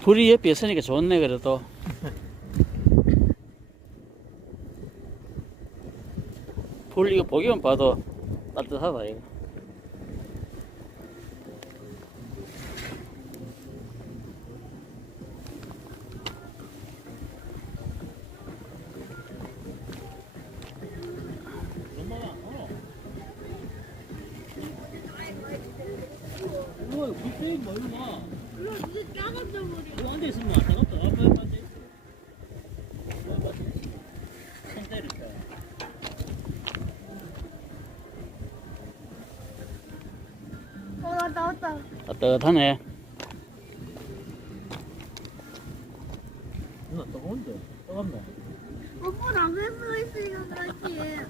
불이 옆에 있으니까 좋네, 그래도. 불 이거 보기만 봐도 따뜻하다, 이거. 우와, 불빛 뭐 이거 봐. 이거 무슨 작은 저물이야. 이거 앉아 있으면 안 따갑다. 빨리 앉아 있어. 손 때릴까. 왔다 왔다. 따뜻하네. 누나 뜨거운데? 뜨겁네. 오빠 라면 써 있으니까 그렇지.